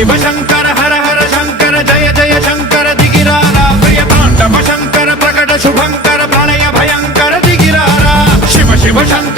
शिव शंकर हर हर शंकर जय जय शंकर दिगिरारा प्रिय तांडव शंकर प्रकट शुभंकर प्रणय भयंकर दिगिरारा शिव शिव शंकर